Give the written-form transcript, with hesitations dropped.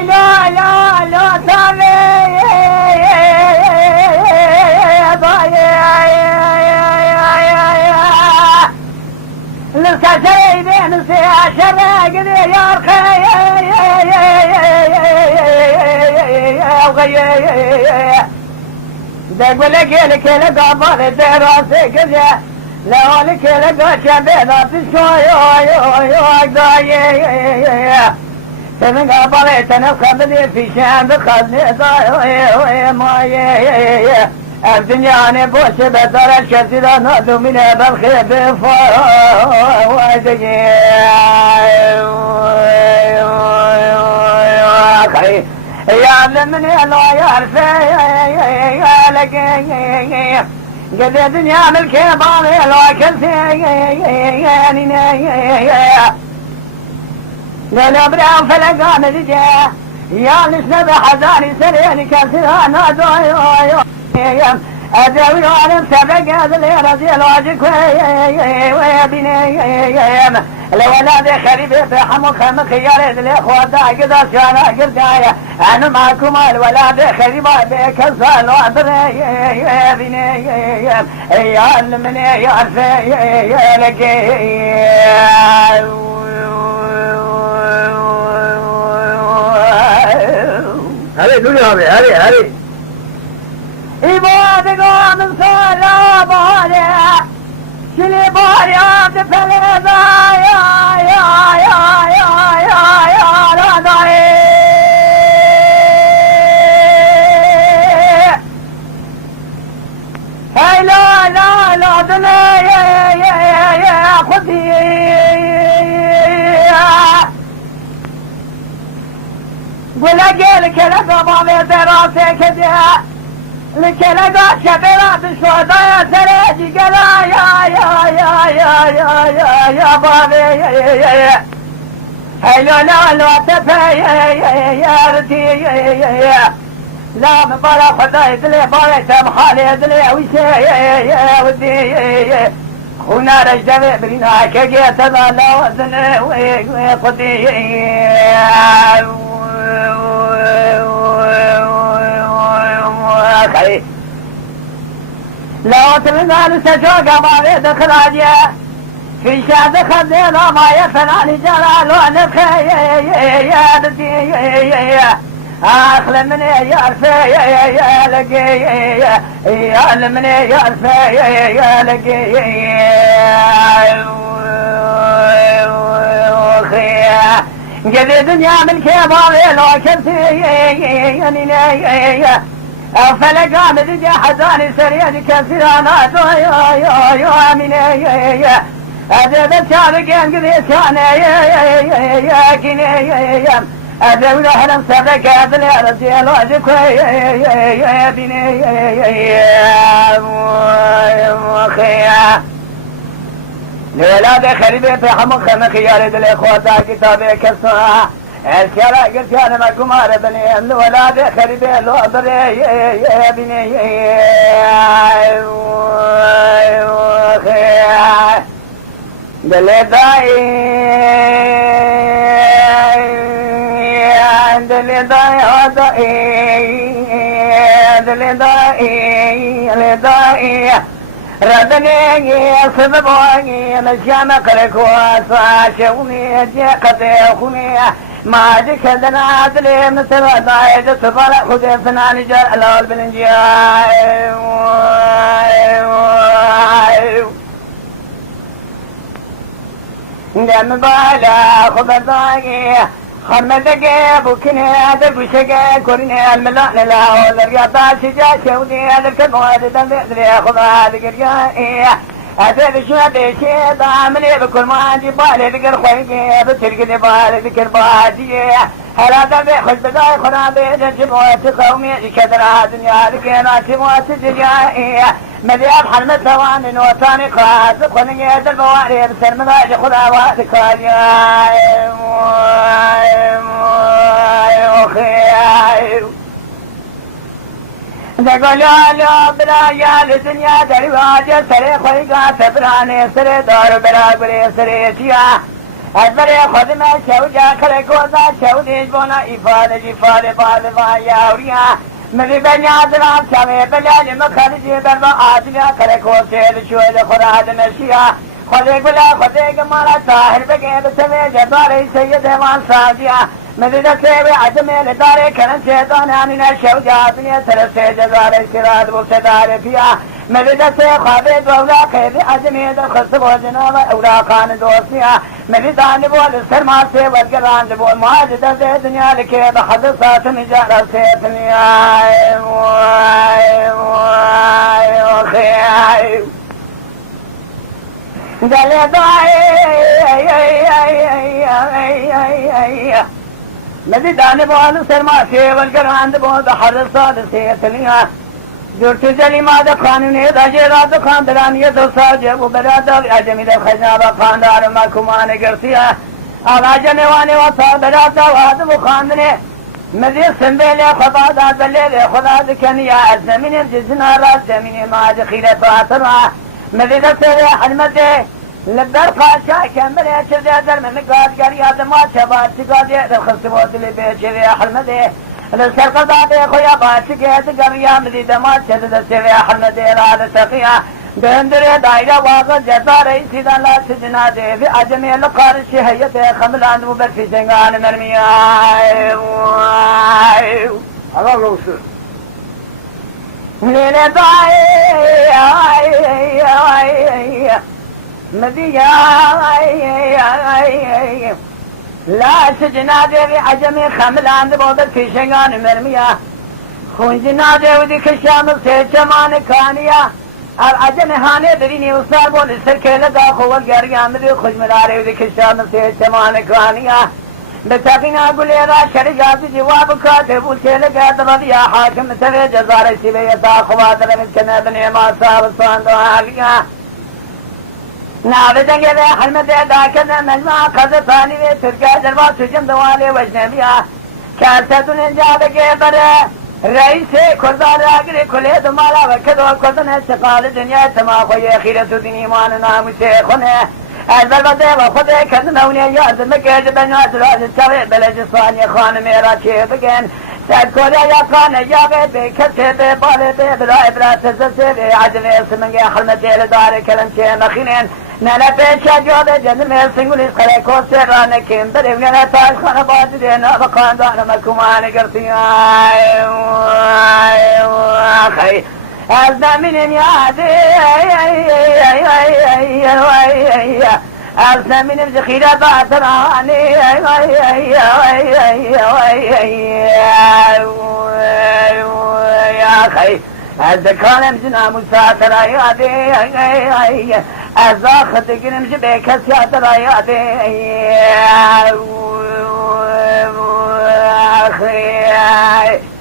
لا لا لا تاني لسه شيء نسي شرق لي يرخي دقوا لك لقابل دراسي كذا لو لك لقاك بيضة شوي تنقى بليت نخذني في شام بخذني ضايع ما الدنيا بوش بدر الكثير نادوا من بالخير فوادي يا لمني لا يعرف يا لقي قد الدنيا بالكبار لا كثير لا برا فلقان رجع يا لسنا حزاني سريني كثير نادوا أدعو العالم سبق هذا اللي رضي الواجك ويبيني لو أنا ذي خريبي بحمو خمخ يارد الإخوة داقدا شانا قردايا أنا معكم الولاد خريبا بك الصال وعبري يبيني يعلمني يعرفي يلقي هذي دنيا هذي إبادة قام صلاة باري شلي باري عبد فلذا يا رضاي هاي لا دنيا يا خذي ولا جيلك لك بابي دراسي كذا لك لقى شبيرات الشهداء سريجي قلا يا بابي هلو لا تفي يا ردي لا مبارا خداي دلي باري تمحالي دلي وشي ودي خونا رجدي برينا كجيت لا وزن وقدي لو تمنى لسجوك ما بيد خراجيا في شاد خدينا ما يفناني جلال ونبخي يا دتي أخل من يعرفي يا لقي يا من يعرفي يا لقي قد دنيا من كبار لو كنتي فلقى مدجا حزاني سريع كثيرانا يا من أدب الشارقين قذي كان يا كني أدب الأهلم سبك أدل رجال وجك يا بني خيا لولاد خريبي في حمق خيار دل إخواتا كتابي كسوها الشارع قلت أنا معكم على بني الولاد خريبي لو أبري يا بني دلي داي دلي داي ردني صدبوني مشام قرقوا صاشوني جاقتي خوني ما جك دنا عدلي مثل ضايد صفر خذ فنان جاء الأول بالنجاي دم بالا خبرتاقي خرمتك بوكني هذا وشقا كورني الملان لا والرياضة شجا شودي هذا الكبوات تنبيدري خذ هذا الرياضة هذا الشهد شيء ضامني بكل ما جبالي ذكر خويني بترقني بالي ذكر بادي هلا دبي خش بداي خرابي جموات قومي كدرا دنيا لكينا جموات جاي مذيب حرمة ثواني نوتاني خاص خنقي البواري بسر مذاج خدا وادك يا أخي دقل يا بلا يا الدنيا درواج سري خويقا سبراني سري دار برا بري سري شيا أزبري خدمة شوجا كركوزا شوديج بونا إفادة جفادة بالفا ياوريا مذي بني عدلان شامي بلالي مخارجي بربا عادليا كركوز سيد شويد خراد مرشيا خذيك بلا خذيك مالا طاهر بقي بسمي جداري سيد همان سازيا مذي دسيوي عجمي لداري كرن شيطان آمنا شوجا بني سرسي جداري سراد بوسداري فيها مذي خوابي دولا قيدي عجمي دخصب وجناب اولا خان دوسيا مذي داني بول سرماسي والقران بول ماجد زي دنيا لكي بحضصات مجارة سيتني آي وخي دلي ضاي مذي داني بول سرماسي والقران بول بحضصات سيتني جورت جلی ماده قانونی داجرات خاندرانی تو ساجه و برادر اجمی ده خجابه خاندار مکمان گرسیه آغا جنوانی و صابرات و آدم و خاندنه مزید سنبیل خدا داد بلیل خدا دکنی از زمین جزنا را زمین ماج خیرت و آترا مزید سر حلمته لبدر خاشا کمبره چرده در من قادگری آدمات شبات چگاده در خصبات لبه حلمته لسر قضاء خويا باشكيت قريا مدي دمات شدد السريا حمد إرادة سقيا بندر دايرة واقع جزاري سيدا لا سجنا دي في أجمي لقار الشهية خملان وبرفي سنغان مرميا Allah olsun. ليلة ضاي مدي لا سجنا دي في عجمي خملان بودر في شنغان مرميا خونجنا دي ودي كشام سيچمان كانيا العجمي هاني دريني وصار بول السركي لقا خوال قريا مدي خجمداري ودي كشام سيچمان كانيا بتاقينا قليرا شرجات جواب كاتب وشيلقا درضيا حاكم تري جزاري سيبيتا خواتر من كنبني ما صار صاندو آليا نابدنگه به حلمت داکن مجمع قذفانی به ترکه دربا سجن دوالي وجنبیا کارتتون انجاب که بره رئیس کردار اگری کلی دمالا وکدو کردن استقال دنیا تماخوی خیرت و دین ایمان ناموسی خونه از بربده و خود کردنونی یادم که جبنات راز چوه بلجستانی خان میرا چه بگن سد کوریا یا خانه یاغه به کسی به باله به برای برات زسی به عجل اسمنگه حلمت دار کلم چه مخینن نالا پیچا جواب جنم سنگولی خره کوسه رانه کم داریم نه تاج خانه باز دینا بخاندان مکمان کرتی خی از زمینم یادی از زمینم ذخیره باترانی خی از کالم جنا مسافر یادی از آخت گرم جبه کسی یادی خی